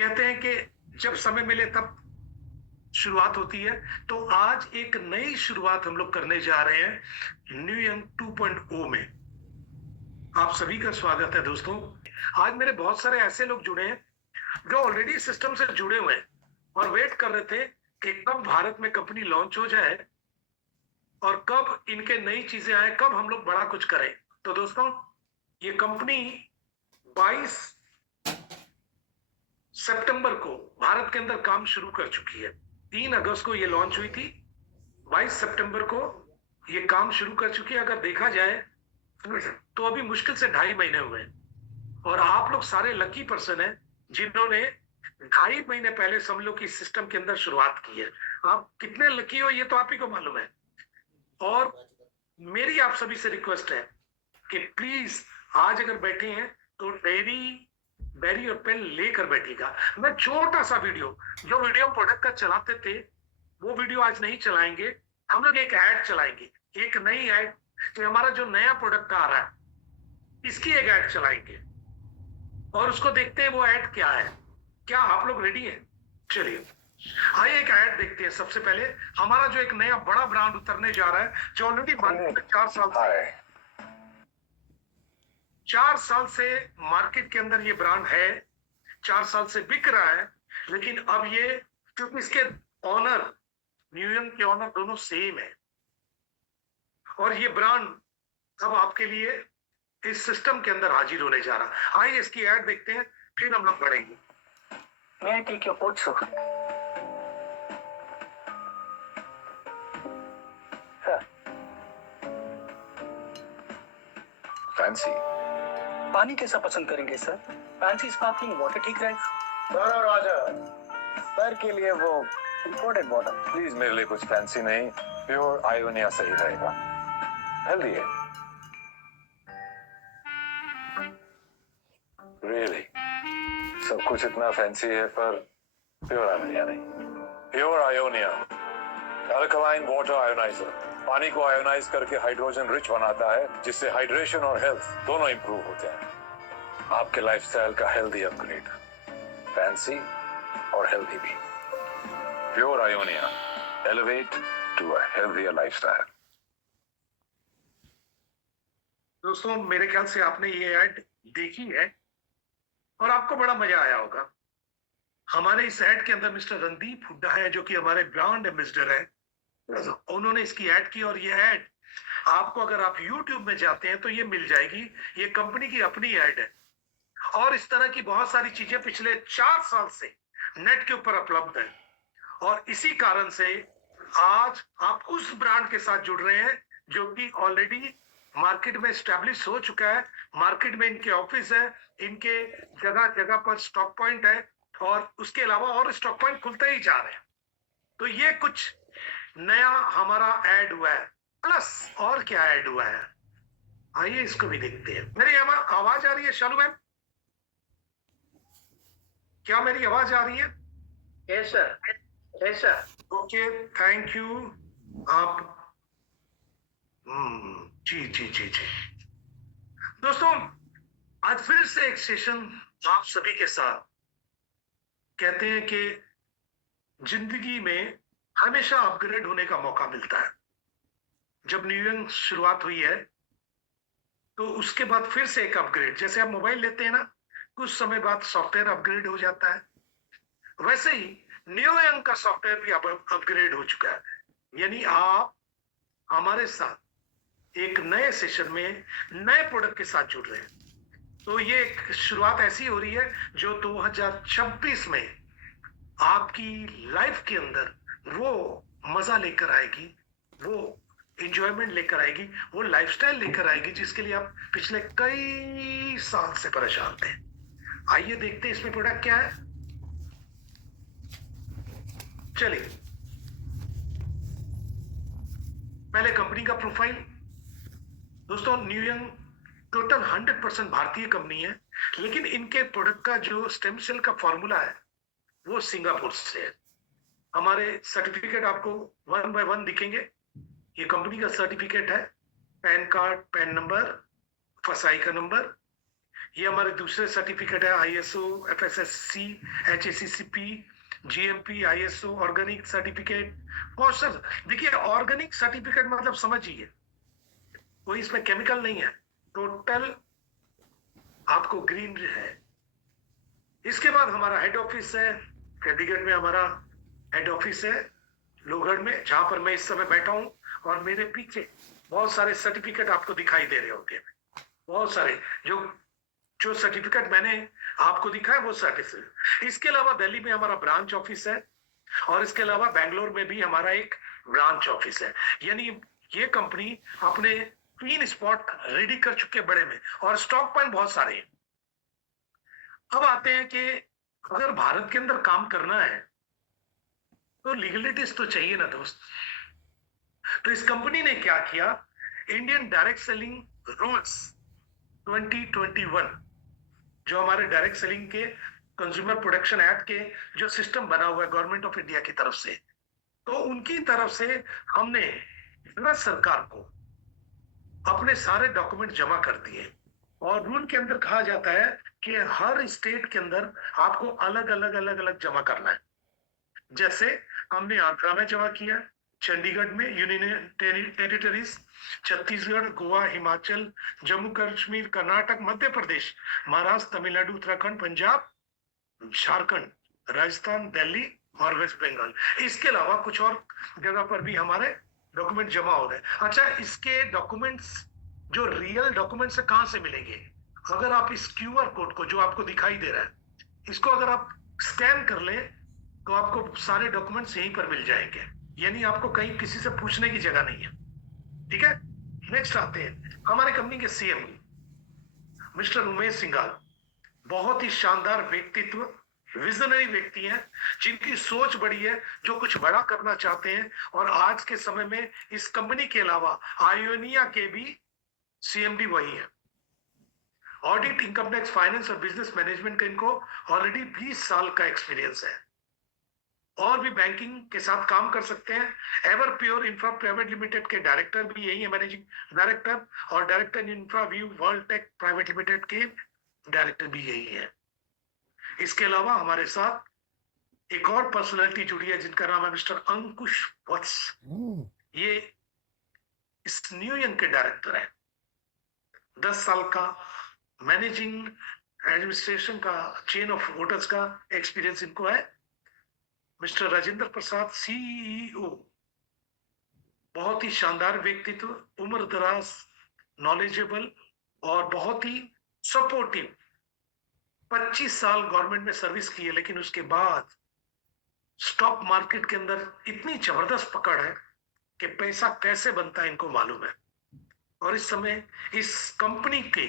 कहते हैं कि जब समय मिले तब शुरुआत होती है। तो आज एक नई शुरुआत हम लोग करने जा रहे हैं न्यू यंग 2.0 में। आप सभी का स्वागत है दोस्तों। आज मेरे बहुत सारे ऐसे लोग जुड़े हैं जो ऑलरेडी सिस्टम से जुड़े हुए हैं और वेट कर रहे थे कि कब भारत में कंपनी लॉन्च हो जाए और कब इनके नई चीजें आए, कब हम लोग बड़ा कुछ करें। तो दोस्तों, ये कंपनी 22 सितंबर को भारत के अंदर काम शुरू कर चुकी है। 3 अगस्त को ये लॉन्च हुई थी, 22 सितंबर को ये काम शुरू कर चुकी है। अगर देखा जाए तो अभी मुश्किल से 2.5 महीने हुए हैं और आप लोग सारे लकी पर्सन हैं जिन्होंने 2.5 महीने पहले समझ लो कि सिस्टम के अंदर शुरुआत की है। आप कितने लकी हो ये तो आप ही को मालूम है। और मेरी आप सभी से रिक्वेस्ट है कि प्लीज आज अगर बैठे हैं तो बैरी और पेन लेकर बैठिएगा। मैं छोटा सा वीडियो, जो वीडियो प्रोडक्ट का चलाते थे वो वीडियो आज नहीं चलाएंगे। हम लोग एक ऐड चलाएंगे, एक नई ऐड, कि हमारा जो नया प्रोडक्ट आ रहा है इसकी एक ऐड चलाएंगे और उसको देखते हैं वो ऐड क्या है। क्या आप लोग रेडी हैं? चलिए आइए एक ऐड देखते हैं। सबसे पहले हमारा जो एक नया बड़ा ब्रांड उतरने जा रहा है जो ऑलरेडी मार्केट में 4 साल से मार्केट के अंदर ये ब्रांड है, 4 साल से बिक रहा है। लेकिन अब ये, क्योंकि इसके ऑनर, न्यू यंग के ऑनर दोनों सेम है और ये ब्रांड अब आपके लिए इस सिस्टम के अंदर हाजिर होने जा रहा है। आइए इसकी ऐड देखते हैं, फिर हम लोग बढ़ेंगे। May I take your food, sir? Fancy पानी कैसा पसंद करेंगे सर? फैंसी स्पार्कलिंग वाटर ठीक रहेगा? नो रॉजर, सर के लिए वो इंपोर्टेड वाटर प्लीज। मेरे लिए कुछ फैंसी नहीं, प्योर आयोनिया सही रहेगा, हेल्दी है। रियली सब कुछ इतना फैंसी है पर प्योर आयोनिया नहीं। Pure Ionia alkaline water ionizer पानी को आयोनाइज करके हाइड्रोजन रिच बनाता है, जिससे हाइड्रेशन और हेल्थ दोनों इंप्रूव होते हैं। आपके लाइफस्टाइल का हेल्दी अपग्रेड, फैंसी और हेल्दी भी। Pure Ionia, elevate to a healthier lifestyle. दोस्तों, मेरे ख्याल से आपने ये ऐड देखी है और आपको बड़ा मजा आया होगा। हमारे इस ऐड के अंदर मिस्टर रणदीप हुड्डा है जो कि हमारे ब्रांड एम्बेसडर है। उन्होंने इसकी ऐड की और ये ऐड आपको, अगर आप YouTube में जाते हैं तो ये मिल जाएगी। ये कंपनी की अपनी ऐड है और इस तरह की बहुत सारी चीजें पिछले 4 साल से नेट के ऊपर उपलब्ध है। और इसी कारण से आज आप उस ब्रांड के साथ जुड़ रहे हैं जो कि ऑलरेडी मार्केट में स्टैब्लिश हो चुका है। मार्केट में इनके ऑफिस है, इनके जगह जगह पर स्टॉक पॉइंट है और उसके अलावा और स्टॉक पॉइंट खुलते ही जा रहे हैं। तो ये कुछ नया हमारा ऐड हुआ है, प्लस और क्या ऐड हुआ है आइए इसको भी देखते हैं। मेरी आवाज आ रही है शालू मैम? क्या मेरी आवाज आ रही है? Yes sir, yes sir. Okay, thank you. आप जी जी जी जी। दोस्तों, आज फिर से एक सेशन आप सभी के साथ। कहते हैं कि जिंदगी में हमेशा अपग्रेड होने का मौका मिलता है। जब न्यू ईयर शुरुआत हुई है तो उसके बाद फिर से एक अपग्रेड, जैसे आप मोबाइल लेते हैं ना, कुछ समय बाद सॉफ्टवेयर अपग्रेड हो जाता है, वैसे ही न्यू ईयर का सॉफ्टवेयर भी अपग्रेड हो चुका है। यानी आप हमारे साथ एक नए सेशन में नए प्रोडक्ट के साथ जुड़ रहे हैं। तो ये एक शुरुआत ऐसी हो रही है जो 2026 में आपकी लाइफ के अंदर वो मजा लेकर आएगी, वो इंजॉयमेंट लेकर आएगी, वो लाइफस्टाइल लेकर आएगी जिसके लिए आप पिछले कई साल से परेशान थे। आइए देखते हैं इसमें प्रोडक्ट क्या है। चलिए, पहले कंपनी का प्रोफाइल। दोस्तों, न्यू यंग टोटल 100% भारतीय कंपनी है, लेकिन इनके प्रोडक्ट का जो स्टेम सेल का फॉर्मूला है वो सिंगापुर से है। हमारे सर्टिफिकेट आपको 1 बाय 1 दिखेंगे। ये कंपनी का सर्टिफिकेट है, पैन कार्ड, पैन नंबर, फसाई का नंबर, ये हमारे दूसरे सर्टिफिकेट है, ISO, FSSC, HACCP, GMP, ISO, organic certificate. बहुत सर देखिए, ऑर्गेनिक सर्टिफिकेट मतलब समझिए कोई इसमें केमिकल नहीं है, टोटल आपको ग्रीन है। इसके बाद हमारा हेड ऑफिस है, चंडीगढ़ में हमारा हेड ऑफिस है, लोहगढ़ में, जहां पर मैं इस समय बैठा हूं। और मेरे पीछे बहुत सारे सर्टिफिकेट आपको दिखाई दे रहे होंगे, बहुत सारे जो सर्टिफिकेट मैंने आपको दिखाया वो सर्टिफिकेट। इसके अलावा दिल्ली में हमारा ब्रांच ऑफिस है, और इसके अलावा बेंगलोर में भी हमारा एक ब्रांच ऑफिस है। यानी ये कंपनी अपने 3 स्पॉट रेडी कर चुके बड़े में, और स्टॉक पॉइंट बहुत सारे हैं। अब आते हैं कि अगर भारत के अंदर काम करना है तो लीगलिटीज तो चाहिए ना दोस्त। तो इस कंपनी ने क्या किया, इंडियन डायरेक्ट सेलिंग रूल्स 2021, जो हमारे डायरेक्ट सेलिंग के कंज्यूमर प्रोटेक्शन एक्ट के जो सिस्टम बना हुआ है गवर्नमेंट ऑफ इंडिया की तरफ से, तो उनकी तरफ से हमने भारत सरकार को अपने सारे डॉक्यूमेंट जमा कर दिए। और रूल के अंदर कहा जाता है कि हर स्टेट के अंदर आपको अलग अलग जमा करना है। जैसे हमने आंध्रा में जमा किया, चंडीगढ़ में, यूनियन टेरिटरीज, छत्तीसगढ़, गोवा, हिमाचल, जम्मू कश्मीर, कर्नाटक, मध्य प्रदेश, महाराष्ट्र, तमिलनाडु, उत्तराखंड, पंजाब, झारखंड, राजस्थान, दिल्ली और वेस्ट बंगाल। इसके अलावा कुछ और जगह पर भी हमारे डॉक्यूमेंट जमा हो रहे हैं। अच्छा, इसके डॉक्यूमेंट्स जो रियल डॉक्यूमेंट्स है कहां से मिलेंगे? अगर आप इस QR कोड को जो आपको दिखाई दे रहा है, इसको अगर आप स्कैन कर ले तो आपको सारे डॉक्यूमेंट्स यहीं पर मिल जाएंगे। यानी आपको कहीं किसी से पूछने की जगह नहीं है। ठीक है, नेक्स्ट आते हैं हमारे कंपनी के CM मिस्टर उमेश सिंघाल। बहुत ही शानदार व्यक्तित्व, विजनरी व्यक्ति हैं, जिनकी सोच बड़ी है, जो कुछ बड़ा करना चाहते हैं। और आज के समय में इस कंपनी के अलावा आयोनिया के भी CMD वही है। ऑडिट, इनकम टैक्स, फाइनेंस और बिजनेस मैनेजमेंट का इनको ऑलरेडी 20 साल का एक्सपीरियंस है। और भी बैंकिंग के साथ काम कर सकते हैं। Ever Pure Infra Private Limited के डायरेक्टर भी यही है, मैनेजिंग डायरेक्टर, और director Infra View World Tech Private Limited के डायरेक्टर भी यही है। इसके अलावा हमारे साथ एक और पर्सनालिटी जुड़ी है जिनका नाम है मिस्टर अंकुश वत्स। ये इस न्यूयॉर्क के डायरेक्टर है। 10 साल का मैनेजिंग एडमिनिस्ट्रेशन का चेन ऑफ होटल्स का एक्सपीरियंस इनको है। मिस्टर राजेंद्र प्रसाद CEO, बहुत ही शानदार व्यक्तित्व, उम्र दराज, नॉलेजेबल और बहुत ही सपोर्टिव। 25 साल गवर्नमेंट में सर्विस की है, लेकिन उसके बाद स्टॉक मार्केट के अंदर इतनी जबरदस्त पकड़ है कि पैसा कैसे बनता है इनको मालूम है। और इस समय इस कंपनी के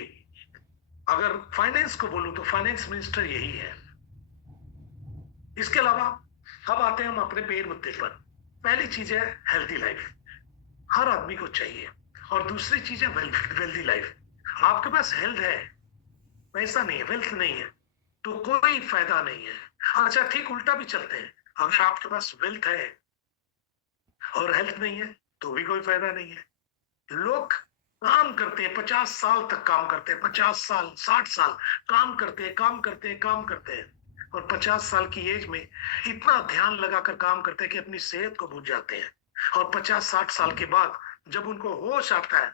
अगर फाइनेंस को बोलूं तो फाइनेंस मिनिस्टर यही है। इसके अलावा अब आते हैं हम अपने मेन मुद्दे पर। पहली चीज है हेल्दी लाइफ, हर आदमी को चाहिए। और दूसरी चीज है वेल्दी लाइफ। आपके पास हेल्थ है, पैसा नहीं है, वेल्थ नहीं है, तो कोई फायदा नहीं है। अच्छा, ठीक उल्टा भी चलते हैं, अगर आपके पास वेल्थ है और हेल्थ नहीं है तो भी कोई फायदा नहीं है। लोग काम करते हैं, 50 साल तक काम करते हैं, 50 साल 60 साल काम करते हैं, और 50 साल की एज में इतना ध्यान लगाकर काम करते हैं कि अपनी सेहत को भूल जाते हैं। और 50-60 साल के बाद जब उनको होश आता है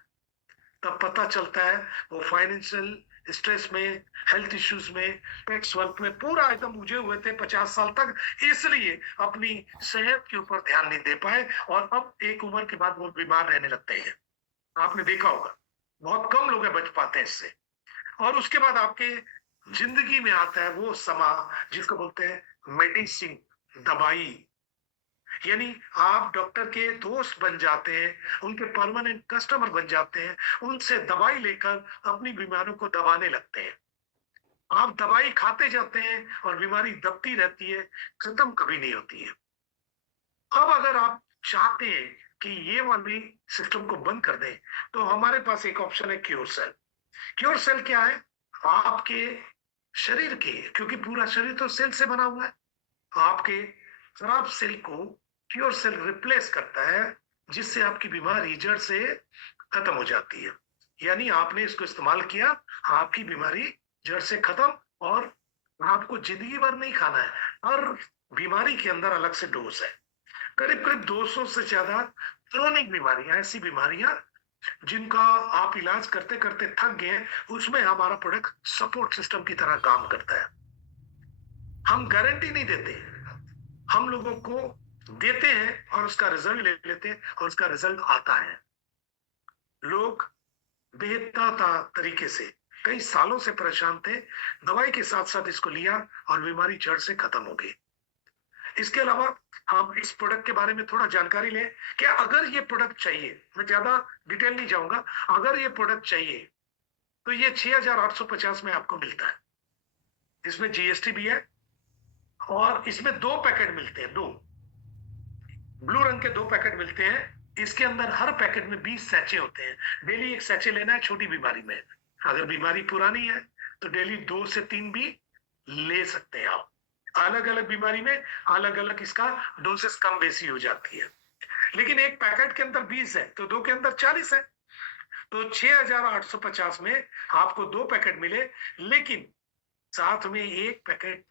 तब पता चलता है वो फाइनेंशियल स्ट्रेस में, हेल्थ इश्यूज में, टैक्स वर्क में पूरा एकदम उलझे हुए थे 50 साल तक, इसलिए अपनी सेहत के ऊपर ध्यान नहीं दे पाए और अब एक उम्र के बाद वो बीमार रहने लगते हैं। आपने देखा होगा, बहुत कम लोग बच पाते हैं इससे। और उसके बाद आपके जिंदगी में आता है वो समा जिसको बोलते हैं मेडिसिन, दवाई। यानी आप डॉक्टर के दोस्त बन जाते हैं, उनके परमानेंट कस्टमर बन जाते हैं, उनसे दवाई लेकर अपनी बीमारियों को दबाने लगते हैं। आप दवाई खाते जाते हैं और बीमारी दबती रहती है, खत्म कभी नहीं होती है। अब अगर आप चाहते हैं कि ये वाली सिस्टम को बंद कर दें तो हमारे पास एक ऑप्शन है क्योर सेल। क्योर सेल क्या है? आपके शरीर के, क्योंकि पूरा शरीर तो सेल से बना हुआ है, आपके खराब सेल को क्योर सेल रिप्लेस करता है, जिससे आपकी बीमारी जड़ से खत्म हो जाती है। यानी आपने इसको इस्तेमाल किया, आपकी बीमारी जड़ से खत्म। और आपको जिंदगी भर नहीं खाना है। हर बीमारी के अंदर अलग से डोज है। करीब करीब 200 से ज्यादा क्रोनिक बीमारियां, ऐसी बीमारियां जिनका आप इलाज करते करते थक गए, उसमें हमारा प्रोडक्ट सपोर्ट सिस्टम की तरह काम करता है। हम गारंटी नहीं देते, हम लोगों को देते हैं और उसका रिजल्ट ले लेते हैं और उसका रिजल्ट आता है। लोग बेहतर तरीके से कई सालों से परेशान थे, दवाई के साथ साथ इसको लिया और बीमारी जड़ से खत्म हो गई। इसके अलावा हम इस प्रोडक्ट के बारे में थोड़ा जानकारी लें कि अगर ये प्रोडक्ट चाहिए, मैं ज्यादा डिटेल नहीं जाऊंगा, अगर ये प्रोडक्ट चाहिए तो ये 6,850 में आपको मिलता है। इसमें जीएसटी भी है और इसमें 2 पैकेट मिलते हैं, 2 ब्लू रंग के 2 पैकेट मिलते हैं। इसके अंदर हर पैकेट में 20 सैचे होते हैं। डेली एक सैचे लेना है छोटी बीमारी में। अगर बीमारी पुरानी है तो डेली 2 से 3 भी ले सकते हैं आप। अलग अलग बीमारी में अलग अलग इसका डोसेस कम बेसी हो जाती है। लेकिन एक पैकेट के अंदर 20 है तो 2 के अंदर 40 है, तो 6,850 में आपको 2 पैकेट मिले। लेकिन साथ में एक पैकेट,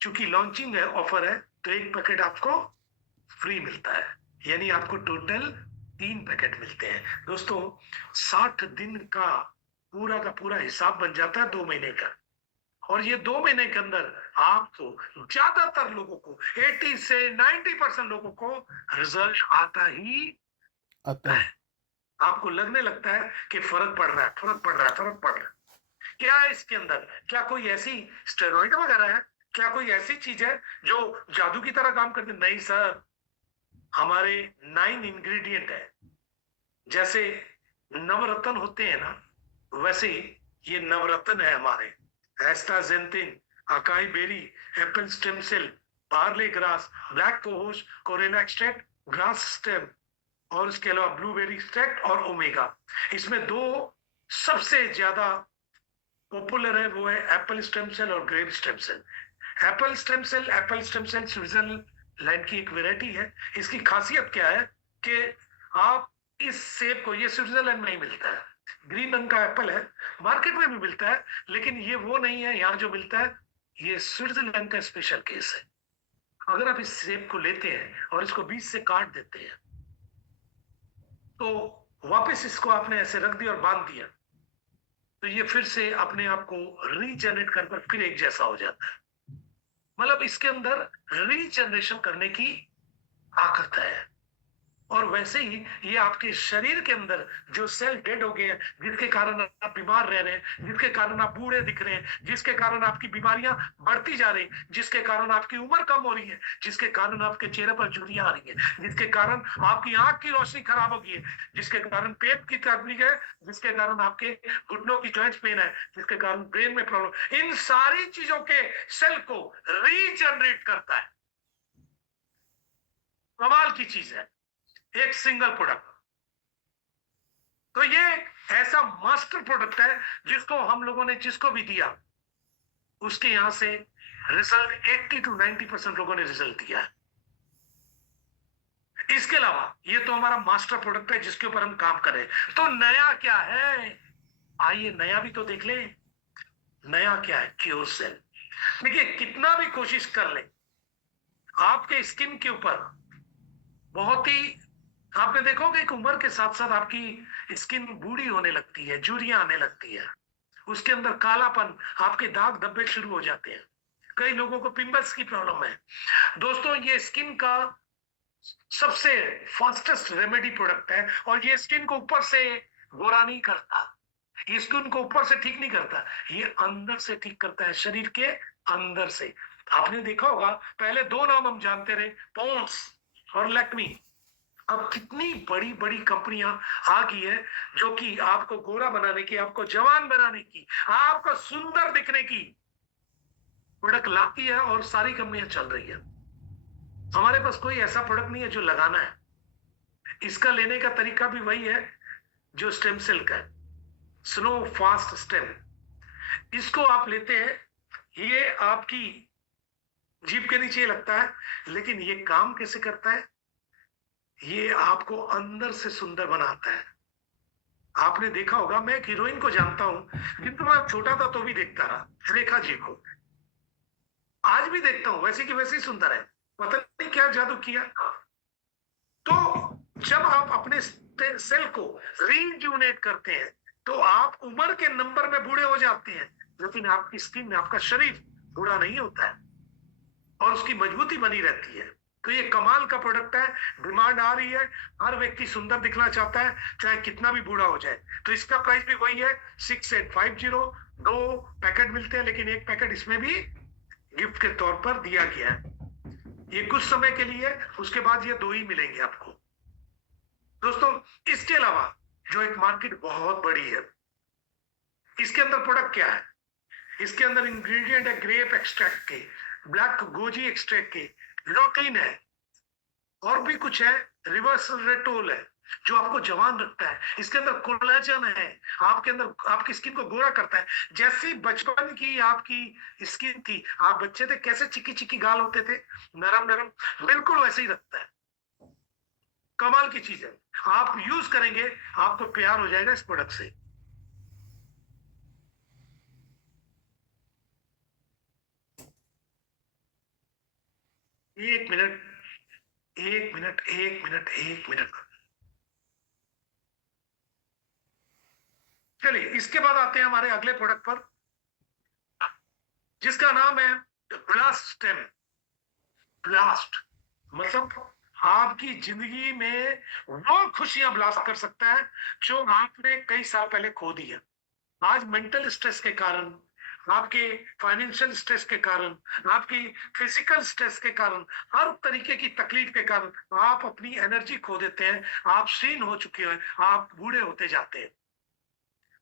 चूंकि लॉन्चिंग है, ऑफर है, तो एक पैकेट आपको फ्री मिलता है, यानी आपको टोटल 3 पैकेट मिलते हैं। दोस्तों 60 दिन का पूरा हिसाब बन जाता है 2 महीने का। और ये 2 महीने के अंदर आपको ज्यादातर लोगों को 80 से 90% लोगों को रिजल्ट आता ही है। आपको लगने लगता है कि फर्क पड़ रहा है, फर्क पड़ रहा है, फर्क पड़ रहा है। क्या है इसके अंदर? क्या कोई ऐसी स्टेरॉइड वगैरह है? क्या कोई ऐसी चीज है जो जादू की तरह काम करती? नहीं सर, हमारे 9 इंग्रेडिएंट है। जैसे नवरत्न होते हैं ना, वैसे ही ये नवरत्न है हमारे। Astaxanthin, acai berry, apple stem cell, barley grass, black cohosh, karela extract, grass stem, और इसके अलावा ब्लूबेरी एक्सट्रैक्ट और ओमेगा। इसमें 2 सबसे ज्यादा पॉपुलर है, वो है एप्पल स्टेम सेल और grape stem cell. Apple stem cell Switzerland की एक वेराइटी है। इसकी खासियत क्या है कि आप इस सेब को, ये स्विट्जरलैंड में ही मिलता है, ग्रीन रंग का एप्पल है, मार्केट में भी मिलता है, लेकिन ये वो नहीं है यहाँ जो मिलता है। ये स्विट्जरलैंड का स्पेशल केस है। अगर आप इस सेब को लेते हैं और इसको बीच से काट देते हैं तो वापस इसको आपने ऐसे रख दिया और बांध दिया तो ये फिर से अपने आप को रीजनरेट कर फिर एक जैसा हो जाता है। मतलब इसके अंदर रीजनरेशन करने की ताकत है। और वैसे ही ये आपके शरीर के अंदर जो सेल डेड हो गए हैं, जिसके कारण आप बीमार रह रहे हैं, जिसके कारण आप बूढ़े दिख रहे हैं, जिसके कारण आपकी बीमारियां बढ़ती जा रही, जिसके कारण आपकी उम्र कम हो रही है, जिसके कारण आपके चेहरे पर झुर्रियां आ रही है, जिसके कारण आपकी आंख की रोशनी खराब हो गई है, जिसके कारण पेट की तकलीफ है, जिसके कारण आपके घुटनों की जॉइंट्स पेन है, जिसके कारण ब्रेन में प्रॉब्लम, इन सारी चीजों के सेल को रीजनरेट करता है। कमाल की चीज है, एक सिंगल प्रोडक्ट। तो ये ऐसा मास्टर प्रोडक्ट है जिसको हम लोगों ने जिसको भी दिया उसके यहां से रिजल्ट 80 to 90% लोगों ने रिजल्ट दिया है। इसके अलावा ये तो हमारा मास्टर प्रोडक्ट है जिसके ऊपर हम काम करें। तो नया क्या है? आइए नया भी तो देख ले। नया क्या है? Cure cell. देखिए कितना भी कोशिश कर ले, आपके स्किन के ऊपर बहुत ही, आपने देखोगे कि उम्र के साथ साथ आपकी स्किन बूढ़ी होने लगती है, झुर्रियां आने लगती है, उसके अंदर कालापन, आपके दाग धब्बे शुरू हो जाते हैं, कई लोगों को पिंपल्स की प्रॉब्लम है। दोस्तों ये स्किन का सबसे फास्टेस्ट रेमेडी प्रोडक्ट है और ये स्किन को ऊपर से गोरा नहीं करता, ये स्किन को ऊपर से ठीक नहीं करता, ये अंदर से ठीक करता है, शरीर के अंदर से। आपने देखा होगा पहले 2 नाम हम जानते रहे, पॉन्ड्स और लैक्मी। अब कितनी बड़ी बड़ी कंपनियां आ गई है जो कि आपको गोरा बनाने की, आपको जवान बनाने की, आपको सुंदर दिखने की प्रोडक्ट लाती है और सारी कंपनियां चल रही है। हमारे पास कोई ऐसा प्रोडक्ट नहीं है जो लगाना है। इसका लेने का तरीका भी वही है जो स्टेम सेल का है, स्लो फास्ट स्टेम। इसको आप लेते हैं, ये आपकी जीभ के नीचे लगता है, लेकिन ये काम कैसे करता है? ये आपको अंदर से सुंदर बनाता है। आपने देखा होगा, मैं एक हीरोइन को जानता हूं, किंतु मैं छोटा था तो भी देखता रहा, रेखा जी को। आज भी देखता हूं, वैसी की वैसी सुंदर है, पता नहीं क्या जादू किया। तो जब आप अपने सेल को रीजुनेट करते हैं तो आप उम्र के नंबर में बूढ़े हो जाते हैं, लेकिन आपकी स्किन में, आपका शरीर बूढ़ा नहीं होता है और उसकी मजबूती बनी रहती है। तो ये कमाल का प्रोडक्ट है, डिमांड आ रही है, हर व्यक्ति सुंदर दिखना चाहता है, चाहे कितना भी बूढ़ा हो जाए। तो इसका प्राइस भी वही है 6850। 2 पैकेट मिलते हैं, लेकिन एक पैकेट इसमें भी गिफ्ट के तौर पर दिया गया है। ये कुछ समय के लिए, उसके बाद ये 2 ही मिलेंगे आपको। दोस्तों, इसके अलावा जो एक मार्केट बहुत बड़ी है, इसके अंदर प्रोडक्ट क्या है? इसके अंदर इंग्रेडिएंट है ग्रेप एक्सट्रैक्ट के, ब्लैक गोजी एक्सट्रैक्ट के, लोटीन है, और भी कुछ है, रिवर्स रेटोल है, जो आपको जवान रखता है। इसके अंदर कोलेजन है, आपके अंदर आपकी स्किन को गोरा करता है। जैसी बचपन की आपकी स्किन थी, आप बच्चे थे, कैसे चिकी चिकी गाल होते थे, नरम नरम, बिल्कुल वैसे ही रखता है। कमाल की चीज है, आप यूज करेंगे आपको प्यार हो जाएगा इस प्रोडक्ट से। एक मिनट, एक मिनट, एक मिनट, एक मिनट। चलिए, इसके बाद आते हैं हमारे अगले प्रोडक्ट पर, जिसका नाम है ब्लास्ट स्टेम। ब्लास्ट मतलब आपकी जिंदगी में वो खुशियां ब्लास्ट कर सकता है जो आपने कई साल पहले खो दी है। आज मेंटल स्ट्रेस के कारण, आपके फाइनेंशियल स्ट्रेस के कारण, आपकी फिजिकल स्ट्रेस के कारण, हर तरीके की तकलीफ के कारण आप अपनी एनर्जी खो देते हैं, आप क्षीण हो चुके हैं, आप बूढ़े होते जाते हैं,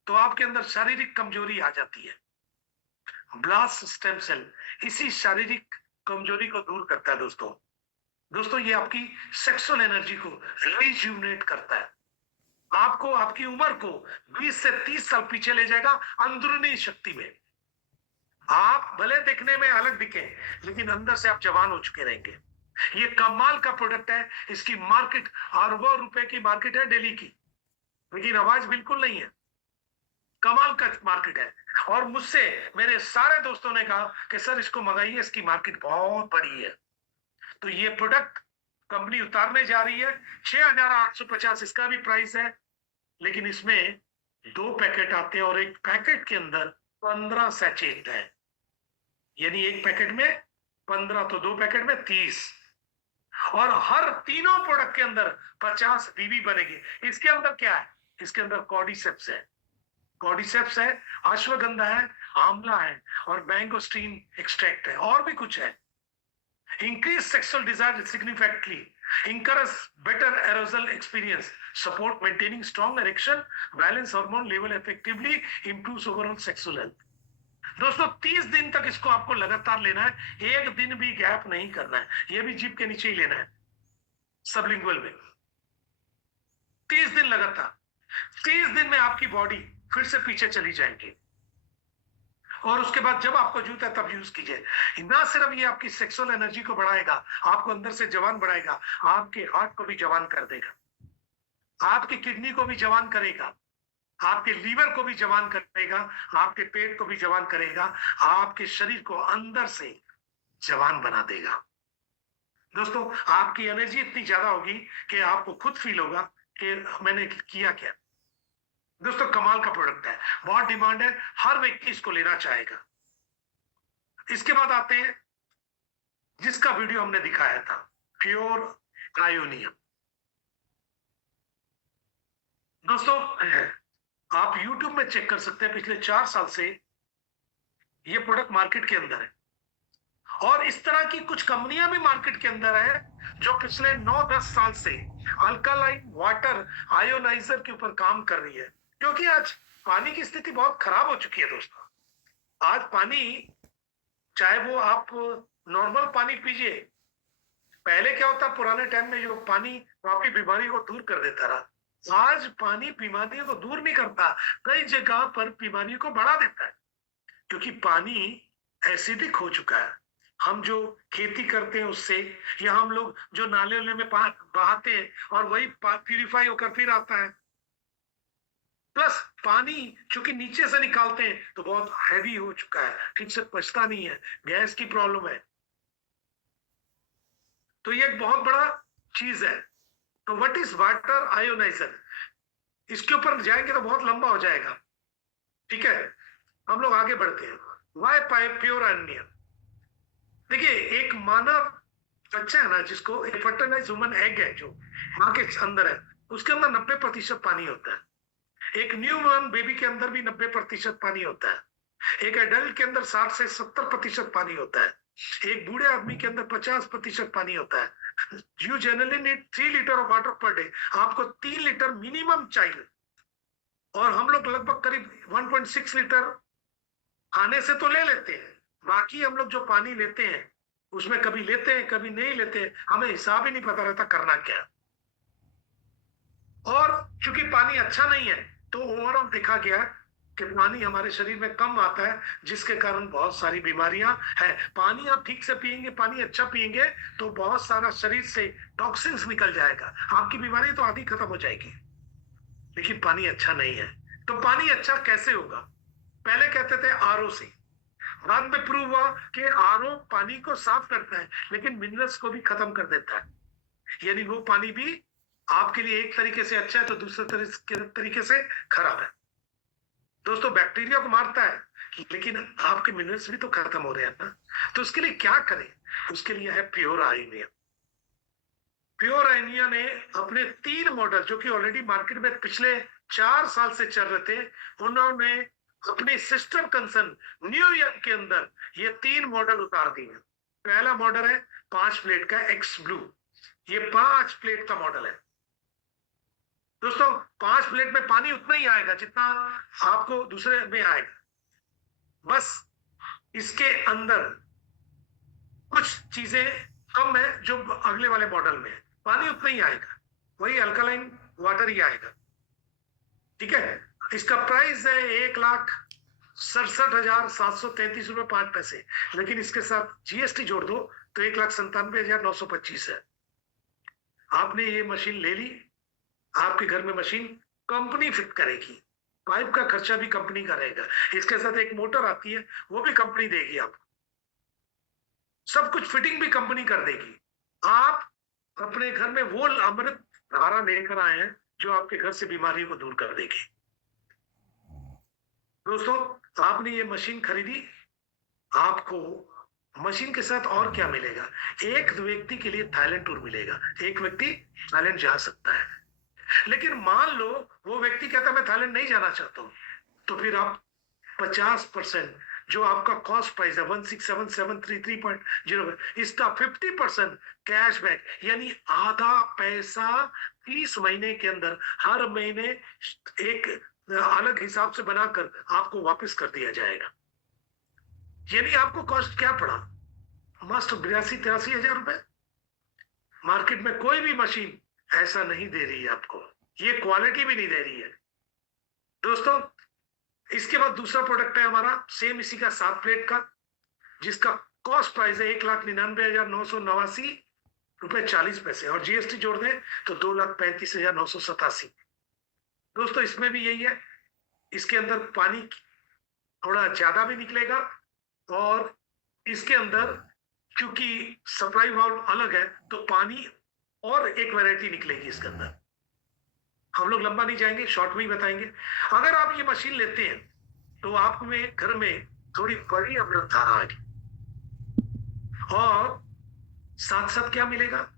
तो आपके अंदर शारीरिक कमजोरी आ जाती है। ब्लास्ट स्टेम सेल इसी शारीरिक कमजोरी को दूर करता है। दोस्तों, ये आपकी सेक्सुअल एनर्जी को रिज्यूनेट करता है, आपको, आपकी उम्र को 20 से 30 साल पीछे ले जाएगा अंदरूनी शक्ति में। आप भले दिखने में अलग दिखे, लेकिन अंदर से आप जवान हो चुके रहेंगे। ये कमाल का प्रोडक्ट है, इसकी मार्केट अरबों रुपए की मार्केट है दिल्ली की, लेकिन आवाज बिल्कुल नहीं है। कमाल का मार्केट है, और मुझसे मेरे सारे दोस्तों ने कहा कि सर इसको मंगाइए, इसकी मार्केट बहुत बड़ी है। तो ये प्रोडक्ट कंपनी उतारने जा रही है, 6850 इसका भी प्राइस है, लेकिन इसमें 2 पैकेट आते हैं और एक पैकेट के अंदर 15 सैचेट है, यानी एक पैकेट में 15 तो 2 पैकेट में 30, और हर तीनों प्रोडक्ट के अंदर 50 बीबी बनेगी। इसके अंदर क्या है? इसके अंदर कॉर्डिसेप्स है, कॉर्डिसेप्स है, अश्वगंधा है, आंवला है, और मैंगोस्टीन एक्सट्रैक्ट है, और भी कुछ है। Increase sexual desire significantly, encourage better arousal experience, support maintaining strong erection, balance hormone level effectively, improves overall sexual health। दोस्तों, 30 दिन तक इसको आपको लगातार लेना है, एक दिन भी गैप नहीं करना है, ये भी जीभ के नीचे ही लेना है, सबलिंगुअल में 30 दिन लगातार। 30 दिन में आपकी बॉडी फिर से पीछे चली जाएगी, और उसके बाद जब आपको जरूरत है तब यूज कीजिए। ना सिर्फ ये आपकी सेक्सुअल एनर्जी को बढ़ाएगा, आपको अंदर से जवान बढ़ाएगा, आपके हार्ट को भी जवान कर देगा, आपकी किडनी को भी जवान करेगा, आपके लीवर को भी जवान करेगा, आपके पेट को भी जवान करेगा, आपके शरीर को अंदर से जवान बना देगा। दोस्तों, आपकी एनर्जी इतनी ज्यादा होगी कि आपको खुद फील होगा कि मैंने किया क्या। दोस्तों, कमाल का प्रोडक्ट है, बहुत डिमांड है, हर व्यक्ति इसको लेना चाहेगा। इसके बाद आते हैं जिसका वीडियो हमने दिखाया था, प्योर आयोनियम। दोस्तों, आप YouTube में चेक कर सकते हैं, पिछले 4 साल से ये प्रोडक्ट मार्केट के अंदर है, और इस तरह की कुछ कंपनियां भी मार्केट के अंदर है जो पिछले 9-10 साल से अल्कालाइन वाटर आयोनाइजर के ऊपर काम कर रही है, क्योंकि आज पानी की स्थिति बहुत खराब हो चुकी है। दोस्तों, आज पानी, चाहे वो आप नॉर्मल पानी पीजिए, पहले क्या होता, पुराने टाइम में जो पानी आपकी बीमारी को दूर कर देता रहा, आज पानी बीमारियों को दूर नहीं करता, कई जगह पर बीमारियों को बढ़ा देता है, क्योंकि पानी एसिडिक हो चुका है। हम जो खेती करते हैं उससे, या हम लोग जो नाले में बहाते हैं और वही प्यूरिफाई होकर फिर आता है, प्लस पानी चूंकि नीचे से निकालते हैं तो बहुत हैवी हो चुका है, ठीक से पचता नहीं है, गैस की प्रॉब्लम है। तो ये एक बहुत बड़ा चीज है। तो व्हाट इज वाटर आयोनाइजर, इसके ऊपर जाएंगे तो बहुत लंबा हो जाएगा, ठीक है। हम लोग आगे बढ़ते हैं। वाई प्योर आयनियन, देखिए एक मानव बच्चा है ना, जिसको एक फर्टिलाइज ह्यूमन एग है जो माँ के अंदर है, उसके अंदर 90% पानी होता है। एक न्यू बॉर्न बेबी के अंदर भी 90% पानी होता है। एक एडल्ट के अंदर 60 से 70% पानी होता है। एक बूढ़े आदमी के अंदर 50% पानी होता है। You generally need 3 litre of water per day, आपको 3 लीटर मिनिमम चाहिए। और हम लोग लगभग करीब 1.6 लीटर खाने से तो ले लेते हैं, बाकी हम लोग जो पानी लेते हैं उसमें कभी लेते हैं कभी नहीं लेते हैं, हमें हिसाब ही नहीं पता रहता करना क्या। और चूंकि पानी अच्छा नहीं है तो ओवरऑल देखा गया कि पानी हमारे शरीर में कम आता है, जिसके कारण बहुत सारी बीमारियां हैं। पानी आप ठीक से पिएंगे, पानी अच्छा पिएंगे तो बहुत सारा शरीर से टॉक्सिन्स निकल जाएगा, आपकी बीमारी तो आधी खत्म हो जाएगी। लेकिन पानी अच्छा नहीं है, तो पानी अच्छा कैसे होगा? पहले कहते थे आरओ से, बाद में प्रूव हुआ कि आरओ पानी को साफ करता है लेकिन मिनरल्स को भी खत्म कर देता है। यानी वो पानी भी आपके लिए एक तरीके से अच्छा है तो दूसरे तरीके से खराब है। दोस्तों बैक्टीरिया को मारता है लेकिन आपके मिनरल्स भी तो खत्म हो रहे हैं ना। तो उसके लिए क्या करें? उसके लिए है प्योर आयोनिया। प्योर आयोनिया ने अपने 3 मॉडल जो कि ऑलरेडी मार्केट में पिछले 4 साल से चल रहे थे, उन्होंने अपने सिस्टर कंसर्न न्यूयॉर्क के अंदर ये 3 मॉडल उतार दिए। पहला मॉडल है 5 प्लेट का एक्स ब्लू, ये 5 प्लेट का मॉडल है। दोस्तों 5 प्लेट में पानी उतना ही आएगा जितना आपको दूसरे में आएगा, बस इसके अंदर कुछ चीजें कम है जो अगले वाले मॉडल में है। पानी उतना ही आएगा, वही अल्कलाइन वाटर ही आएगा, ठीक है। इसका प्राइस है 1,67,733 रुपए 5 पैसे, लेकिन इसके साथ जीएसटी जोड़ दो तो 1,97,925 है। आपने ये मशीन ले ली, आपके घर में मशीन कंपनी फिट करेगी, पाइप का खर्चा भी कंपनी का रहेगा, इसके साथ एक मोटर आती है वो भी कंपनी देगी आपको, सब कुछ फिटिंग भी कंपनी कर देगी। आप अपने घर में वो अमृत धारा लेकर आए हैं जो आपके घर से बीमारी को दूर कर देगी। दोस्तों आपने ये मशीन खरीदी, आपको मशीन के साथ और क्या मिलेगा? एक व्यक्ति के लिए थाईलैंड टूर मिलेगा, एक व्यक्ति थाईलैंड जा सकता है। लेकिन मान लो वो व्यक्ति कहता मैं थाईलैंड नहीं जाना चाहता हूं, तो फिर आप 50% जो आपका कॉस्ट प्राइस है 167,733.0, इसका 50% कैशबैक यानी आधा पैसा 30 महीने के अंदर हर महीने एक अलग हिसाब से बनाकर आपको वापस कर दिया जाएगा। यानी आपको कॉस्ट क्या पड़ा? मस्त 82-83 हजार रुपए। मार्केट में कोई भी मशीन ऐसा नहीं दे रही है आपको, ये क्वालिटी भी नहीं दे रही है। दोस्तों इसके बाद दूसरा प्रोडक्ट है हमारा सेम इसी का 7 प्लेट का, जिसका कॉस्ट प्राइस है 1,99,989 रुपए 40 पैसे और जीएसटी जोड़ दें तो 2,35,987। दोस्तों इसमें भी यही है, इसके अंदर पानी थोड़ा ज्यादा भी निकलेगा और इसके अंदर क्योंकि सप्लाई वाल्व अलग है तो पानी और एक वैरायटी निकलेगी इसके अंदर। हम लोग लंबा नहीं जाएंगे, शॉर्ट में ही बताएंगे। अगर आप ये मशीन लेते हैं तो आप में घर में थोड़ी बड़ी अमृत धारा आएगी और साथ साथ क्या मिलेगा?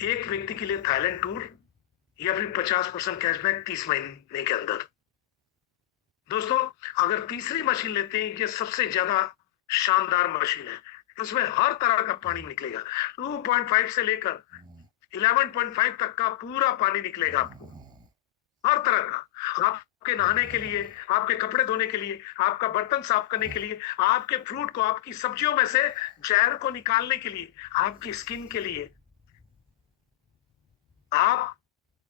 एक व्यक्ति के लिए थाईलैंड टूर या फिर 50% कैशबैक 30 महीने के अंदर। दोस्तों अगर तीसरी मशीन लेते हैं, ये सबसे ज्यादा शानदार मशीन है, उसमें हर तरह का पानी निकलेगा। 2.5 से लेकर 11.5 तक का पूरा पानी निकलेगा आपको, हर तरह का। आपके नहाने के लिए, आपके कपड़े धोने के लिए, आपका बर्तन साफ करने के लिए, आपके फ्रूट को, आपकी सब्जियों में से जहर को निकालने के लिए, आपकी स्किन के लिए, आप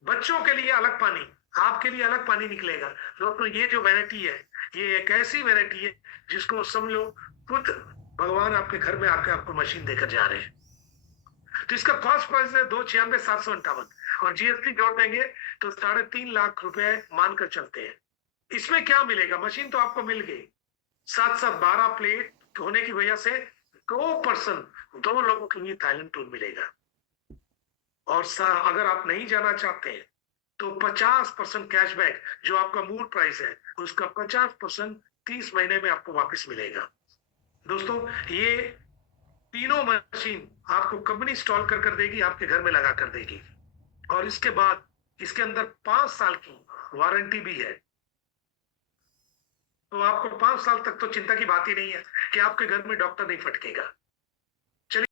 बच्चों के लिए अलग पानी, आपके लिए अलग पानी निकलेगा। दोस्तों ये जो वैरायटी है ये एक ऐसी वैरायटी है जिसको समझ लो खुद भगवान आपके घर में आके आपको मशीन देकर जा रहे हैं। तो इसका कॉस्ट प्राइस है 2,96,758 और जीएसटी जोड़ देंगे तो 3.5 लाख रुपए मानकर चलते हैं। इसमें क्या मिलेगा? मशीन तो आपको मिल गई, साथ साथ 12 प्लेट होने की वजह से 2 लोगों के लिए थाईलैंड टूर मिलेगा। और अगर आप नहीं जाना चाहते हैं तो 50% कैशबैक, जो आपका मूल प्राइस है उसका 50% 30 महीने में आपको वापस मिलेगा। दोस्तों, ये तीनों मशीन आपको कंपनी इंस्टॉल कर देगी, आपके घर में लगा कर देगी। और इसके बाद इसके अंदर 5 साल की वारंटी भी है। तो आपको 5 साल तक तो चिंता की बात ही नहीं है कि आपके घर में डॉक्टर नहीं फटकेगा।